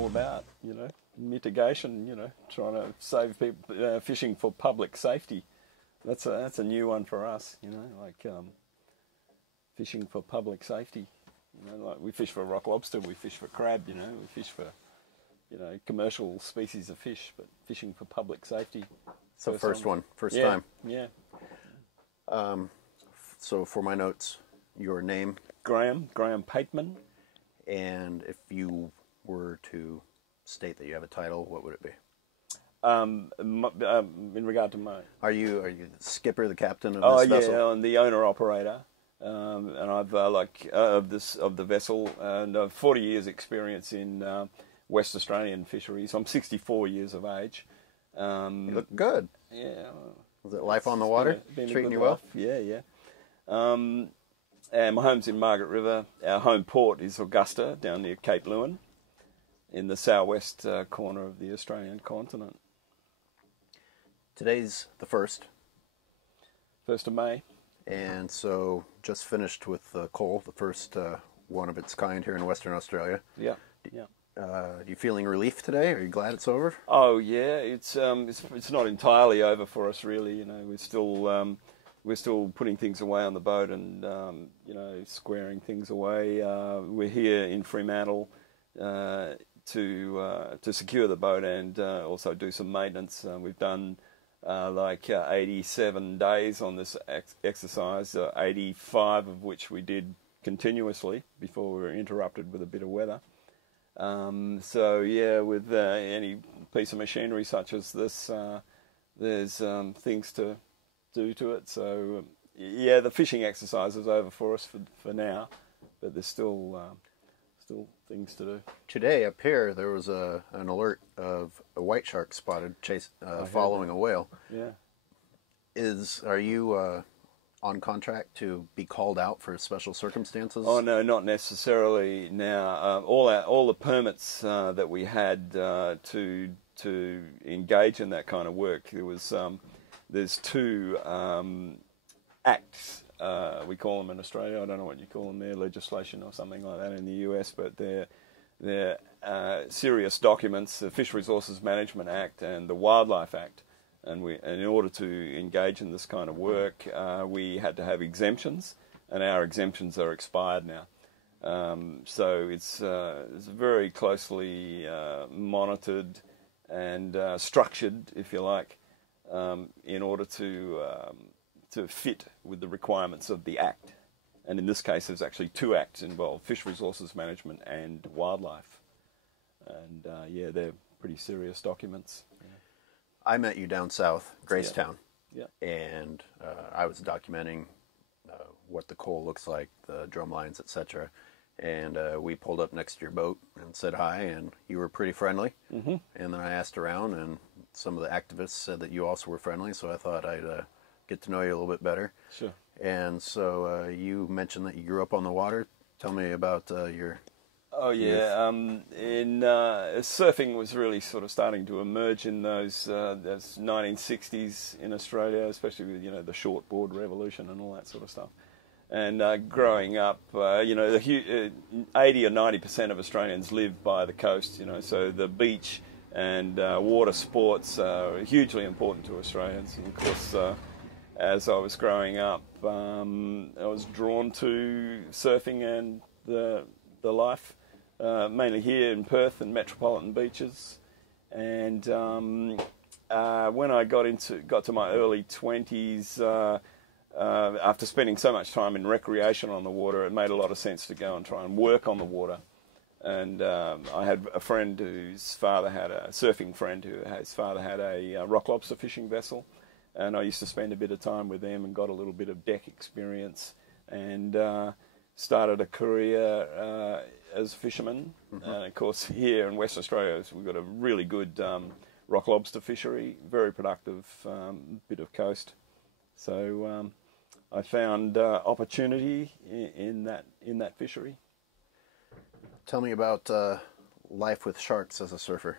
all about, mitigation, trying to save people, fishing for public safety. That's a new one for us, fishing for public safety. Like we fish for rock lobster, we fish for crab, we fish for, commercial species of fish, but fishing for public safety. So first time. Yeah. So for my notes, your name? Graham Pateman. And if you were to state that you have a title, what would it be? In regard to my... Are you the skipper, the captain of this vessel? Oh yeah, I'm the owner-operator. And I've of the vessel, and 40 years experience in West Australian fisheries. I'm 64 years of age. You look good. Yeah. Was it life on the water? Been treating you life. well? Yeah. And my home's in Margaret River. Our home port is Augusta, down near Cape Leeuwin, in the southwest corner of the Australian continent. Today's the 1st. 1st of May. And so just finished with Cull, the first one of its kind here in Western Australia. Yeah. Are you feeling relief today? Are you glad it's over? Oh yeah, it's not entirely over for us really. We're still putting things away on the boat and squaring things away. We're here in Fremantle to secure the boat and also do some maintenance. We've done 87 days on this exercise, 85 of which we did continuously before we were interrupted with a bit of weather. With any piece of machinery such as this, there's things to do to it. So the fishing exercise is over for us for now, but there's still things to do. Today up here there was an alert of a white shark spotted following a whale. Yeah. Are you on contract to be called out for special circumstances? Oh no, not necessarily. Now, all the permits that we had to engage in that kind of work, there's 2 acts. We call them in Australia. I don't know what you call them there, legislation or something like that in the US, but they're serious documents: the Fish Resources Management Act and the Wildlife Act. And in order to engage in this kind of work, we had to have exemptions, and our exemptions are expired now. So it's very closely monitored and structured, if you like, in order to fit with the requirements of the Act. And in this case, there's actually 2 acts involved: Fish Resources Management and Wildlife. And they're pretty serious documents. I met you down south, Gracetown, yeah. And I was documenting what the coal looks like, the drum lines, etc. And we pulled up next to your boat and said hi, and you were pretty friendly. Mm-hmm. And then I asked around, and some of the activists said that you also were friendly, so I thought I'd get to know you a little bit better. Sure. And so you mentioned that you grew up on the water. Tell me about your... Oh yeah, surfing was really sort of starting to emerge in those 1960s in Australia, especially with the shortboard revolution and all that sort of stuff. And growing up, 80 or 90% of Australians live by the coast, so the beach and water sports are hugely important to Australians. And of course, as I was growing up, I was drawn to surfing and the life. Mainly here in Perth and metropolitan beaches, and when I got to my early 20s, after spending so much time in recreation on the water, it made a lot of sense to go and try and work on the water. And I had a friend whose father had a rock lobster fishing vessel, and I used to spend a bit of time with them and got a little bit of deck experience, and started a career as a fisherman. Mm-hmm. Of course, here in West Australia, we've got a really good rock lobster fishery, very productive bit of coast. So I found opportunity in that fishery. Tell me about life with sharks as a surfer.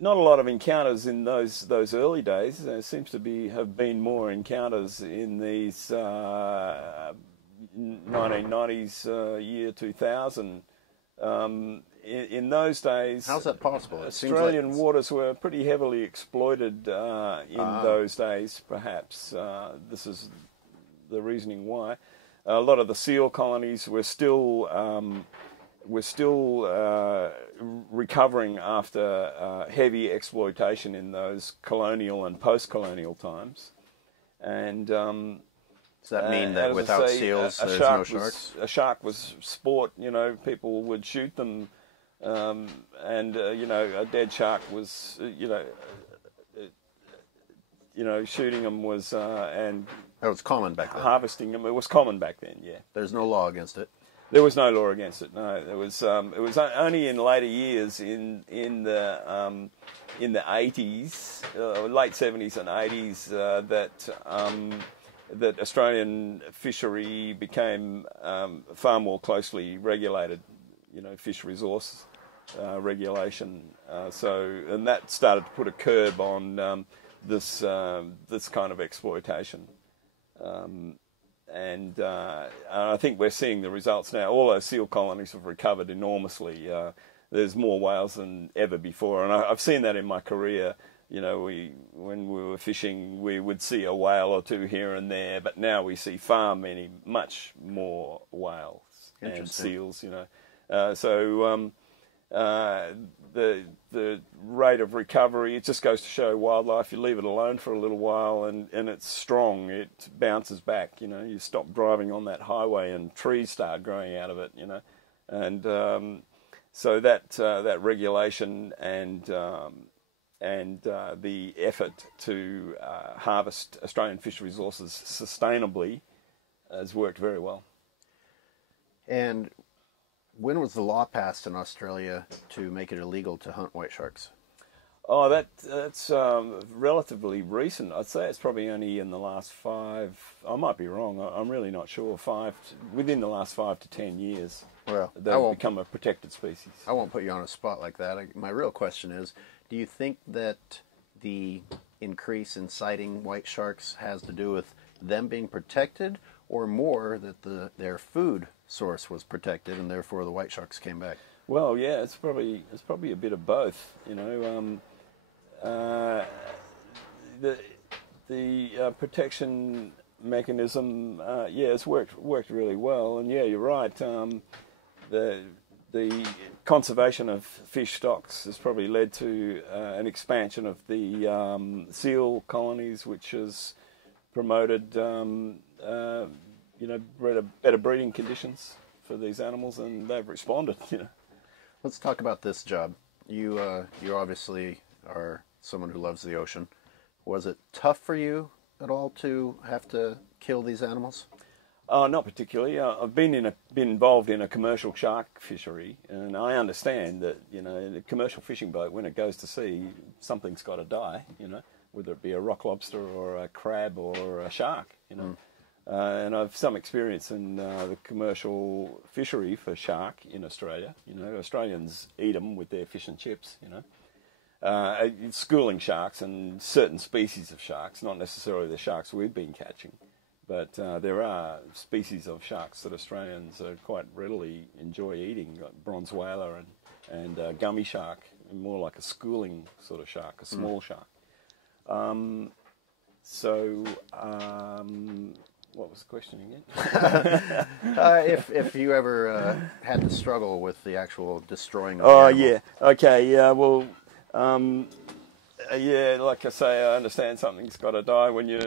Not a lot of encounters in those early days. There seems to have been more encounters in these 1990s, year 2000 in those days, how's that possible? Australian waters were pretty heavily exploited in those days. Perhaps this is the reasoning why. A lot of the seal colonies were still recovering after heavy exploitation in those colonial and post-colonial times, and does that mean that without seals, there's no sharks? A shark was sport. You know, people would shoot them, and you know, a dead shark was shooting them was and that was common back then. Harvesting them, it was common back then. Yeah, there's no law against it. There was no law against it. No, there was. It was only in later years, in the 80s, late 70s and 80s, that Australian fishery became far more closely regulated. You know, fish resource regulation. And that started to put a curb on this kind of exploitation. And I think we're seeing the results now. All those seal colonies have recovered enormously. There's more whales than ever before, and I've seen that in my career. You know, when we were fishing, we would see a whale or two here and there, but now we see much more whales and seals. You know, the rate of recovery, it just goes to show wildlife. You leave it alone for a little while and it's strong. It bounces back. You know, you stop driving on that highway and trees start growing out of it. You know, and so that regulation and the effort to harvest Australian fish resources sustainably has worked very well. And when was the law passed in Australia to make it illegal to hunt white sharks? Oh, that's relatively recent. I'd say it's probably only in the last 5. I might be wrong. I'm really not sure. Within the last 5 to 10 years. Well, they've become a protected species. I won't put you on a spot like that. My real question is, do you think that the increase in sighting white sharks has to do with them being protected, or more that their food source was protected and therefore the white sharks came back? Well, yeah, it's probably a bit of both. You know, the protection mechanism, it's worked really well, and yeah, you're right. The conservation of fish stocks has probably led to an expansion of the seal colonies, which has promoted better breeding conditions for these animals, and they've responded. You know. Let's talk about this job. You obviously are someone who loves the ocean. Was it tough for you at all to have to kill these animals? Not particularly. I've been involved in a commercial shark fishery, and I understand that, you know, in a commercial fishing boat, when it goes to sea, something's got to die. You know, whether it be a rock lobster or a crab or a shark. You know, and I've some experience in the commercial fishery for shark in Australia. You know, Australians eat them with their fish and chips. You know, schooling sharks and certain species of sharks, not necessarily the sharks we've been catching. But there are species of sharks that Australians quite readily enjoy eating, like bronze whaler and gummy shark, more like a schooling sort of shark, a small shark. What was the question again? If you ever had to struggle with the actual destroying of the animal. Yeah. Okay, yeah, well... yeah, like I say, I understand something's got to die when you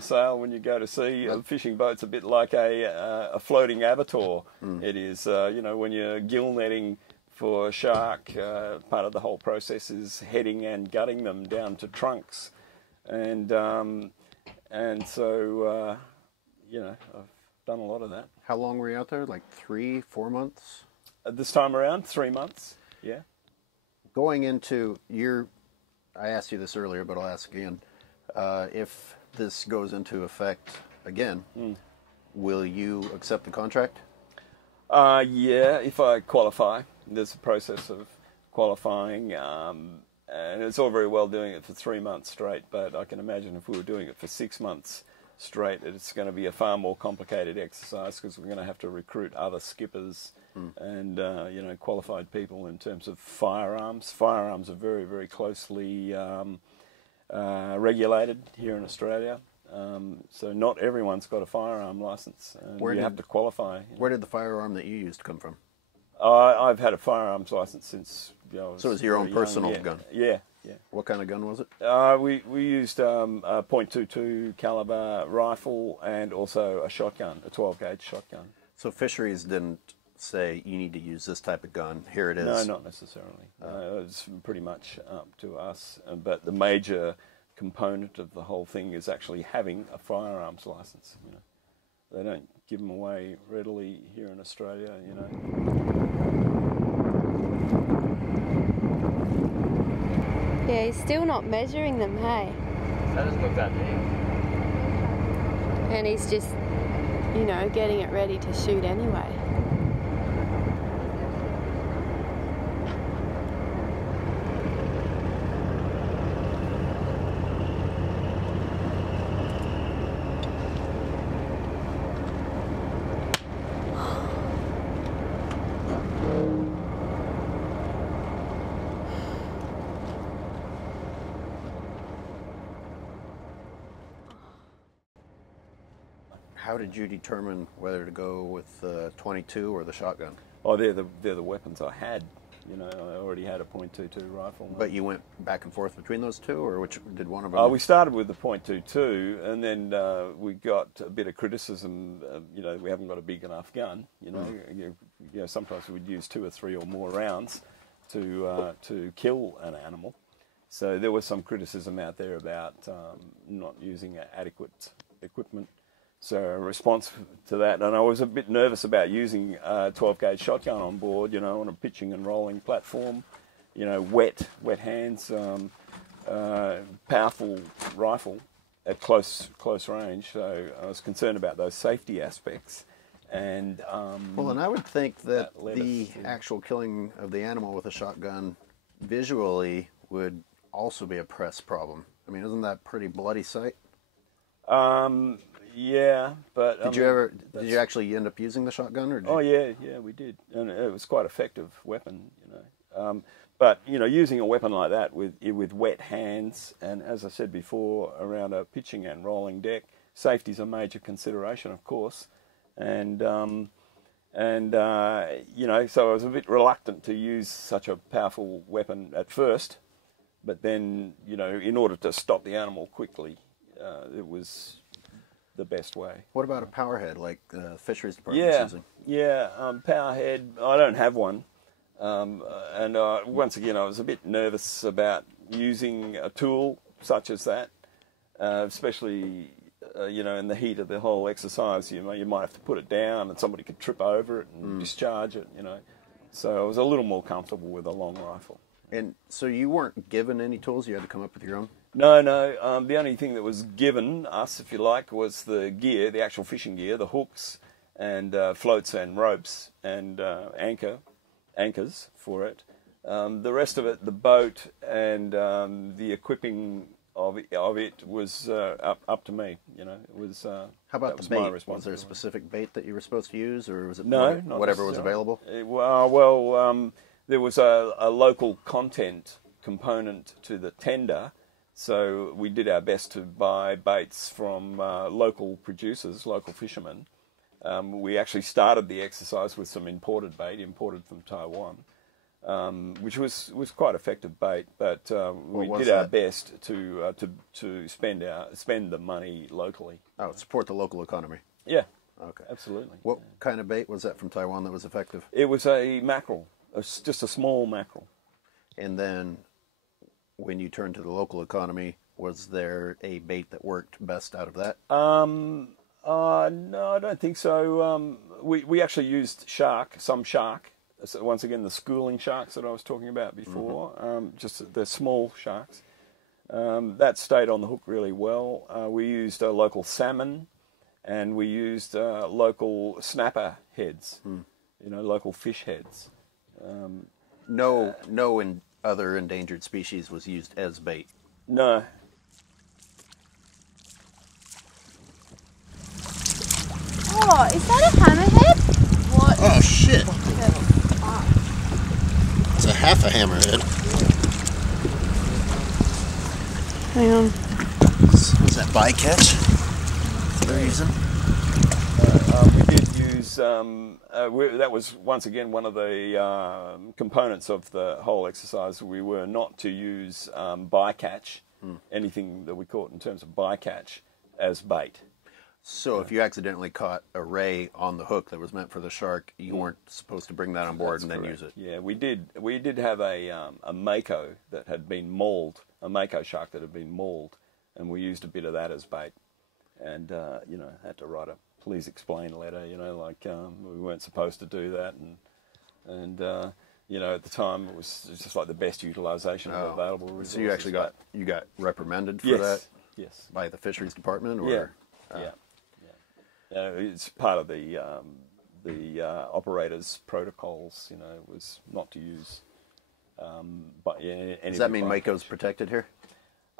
sail, when you go to sea. A fishing boat's a bit like a floating abattoir. It is, you know, when you're gill netting for a shark, part of the whole process is heading and gutting them down to trunks, and so you know, I've done a lot of that. How long were you out there? Like 3-4 months? This time around, 3 months. Yeah. Going into I asked you this earlier, but I'll ask again. If this goes into effect again, will you accept the contract? Yeah, if I qualify. There's a process of qualifying, and it's all very well doing it for 3 months straight, but I can imagine if we were doing it for 6 months straight. It's going to be a far more complicated exercise because we're going to have to recruit other skippers and qualified people in terms of firearms. Firearms are very, very closely regulated here in Australia. So not everyone's got a firearm license, and you have to qualify. Where did the firearm that you used come from? I've had a firearms license since. So it was your own personal gun? Yeah, yeah. What kind of gun was it? We used a .22 caliber rifle and also a shotgun, a 12-gauge shotgun. So fisheries didn't say you need to use this type of gun. Here it is. No, not necessarily. It's pretty much up to us. But the major component of the whole thing is actually having a firearms license. They don't give them away readily here in Australia. Yeah, he's still not measuring them, hey? That doesn't look that big. And he's just, getting it ready to shoot anyway. How did you determine whether to go with the 22 or the shotgun? Oh, they're the weapons I had. I already had a .22 rifle. But you went back and forth between those two, or which did one of them? We started with the .22, and then we got a bit of criticism. We haven't got a big enough gun. Sometimes we'd use 2 or 3 or more rounds to kill an animal. So there was some criticism out there about not using adequate equipment. So a response to that, and I was a bit nervous about using a 12-gauge shotgun on board, on a pitching and rolling platform, wet hands, powerful rifle at close range. So I was concerned about those safety aspects. And and I would think that the actual killing of the animal with a shotgun visually would also be a press problem. I mean, isn't that a pretty bloody sight? Yeah, but did you actually end up using the shotgun, or? Yeah, we did, and it was quite an effective weapon, But using a weapon like that with wet hands, and as I said before, around a pitching and rolling deck, safety is a major consideration, of course, and so I was a bit reluctant to use such a powerful weapon at first, but then in order to stop the animal quickly, it was the best way. What about a power head like the fisheries department is using? Yeah, power head. I don't have one, and once again, I was a bit nervous about using a tool such as that, especially in the heat of the whole exercise. You might have to put it down, and somebody could trip over it and discharge it. So I was a little more comfortable with a long rifle. And so you weren't given any tools; you had to come up with your own. No. The only thing that was given us, if you like, was the gear, the actual fishing gear, the hooks and floats and ropes and anchors for it. The rest of it, the boat and the equipping of it was up to me. It was. How about the bait? Was there a specific bait that you were supposed to use, or was it whatever was available? There was a local content component to the tender. So we did our best to buy baits from local producers, local fishermen. We actually started the exercise with some imported bait, imported from Taiwan, which was quite effective bait. But we did our best to spend the money locally. Oh, support the local economy. Yeah. Okay. Absolutely. What kind of bait was that from Taiwan that was effective? It was a mackerel, just a small mackerel. And then, when you turned to the local economy, was there a bait that worked best out of that? No, I don't think so. We actually used some shark. So once again, the schooling sharks that I was talking about before, just the small sharks. That stayed on the hook really well. We used local salmon, and we used local snapper heads, local fish heads. No other endangered species was used as bait. No. Oh, is that a hammerhead? What? Oh shit! the fuck? It's a half a hammerhead. Hang on. Was that bycatch? For the reason? We did use, that was once again one of the components of the whole exercise. We were not to use bycatch, anything that we caught in terms of bycatch, as bait. So if you accidentally caught a ray on the hook that was meant for the shark, you weren't supposed to bring that on board. That's and then correct. Use it. Yeah, we did. We did have a mako that had been mauled, a mako shark that had been mauled, and we used a bit of that as bait. And had to write a please explain letter. Like we weren't supposed to do that, and at the time it was just like the best utilisation of available resources. So you actually got reprimanded for that? Yes. By the fisheries department, or yeah. It's part of the operators' protocols. Was not to use. Does that mean Mako's protected here?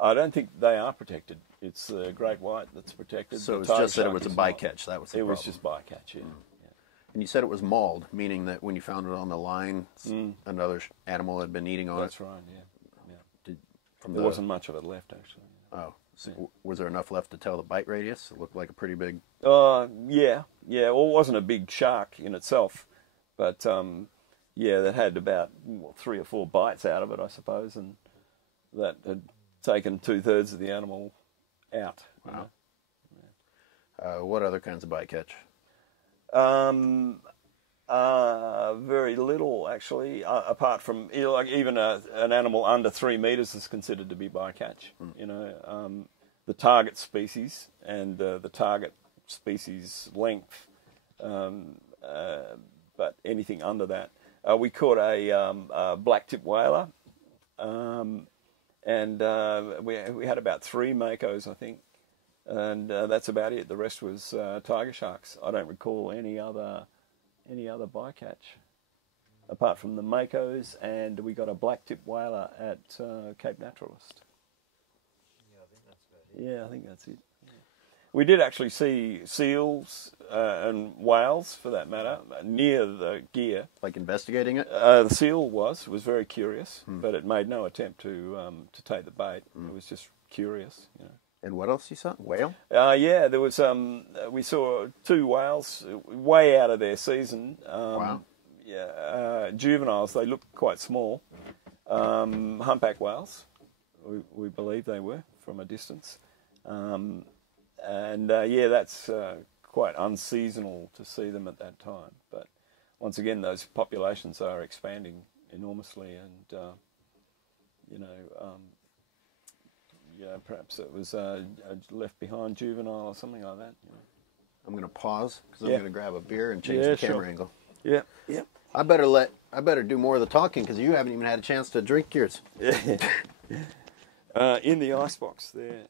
I don't think they are protected. It's the great white that's protected. So it's just that it was a bycatch. That was the problem. It was just bycatch. Yeah. And you said it was mauled, meaning that when you found it on the line, another animal had been eating on That's it. right. Yeah. There wasn't much of it left, actually. Oh. So was there enough left to tell the bite radius? It looked like a pretty big... Yeah. Well, it wasn't a big shark in itself, but that had about 3 or 4 bites out of it, I suppose, and that had taken 2/3 of the animal out. Wow. What other kinds of bycatch? Very little, actually, apart from even an animal under 3 meters is considered to be bycatch. The target species and the target species length, but anything under that. We caught a black-tip whaler, and we had about 3 makos, I think, and that's about it. The rest was tiger sharks. I don't recall any other bycatch apart from the makos, and we got a black-tip whaler at Cape Naturalist. Yeah, I think that's it. Yeah. We did actually see seals and whales, for that matter, near the gear. Like investigating it? The seal was very curious, but it made no attempt to take the bait. It was just curious, And what else you saw? Whale? Yeah, there was. We saw 2 whales way out of their season. Wow. Yeah, juveniles. They looked quite small. Humpback whales, we believe they were from a distance, that's quite unseasonal to see them at that time. But once again, those populations are expanding enormously, and perhaps it was a left behind juvenile or something like that. I'm going to pause because I'm going to grab a beer and change the camera angle. Yeah. I better do more of the talking because you haven't even had a chance to drink yours. In the icebox there.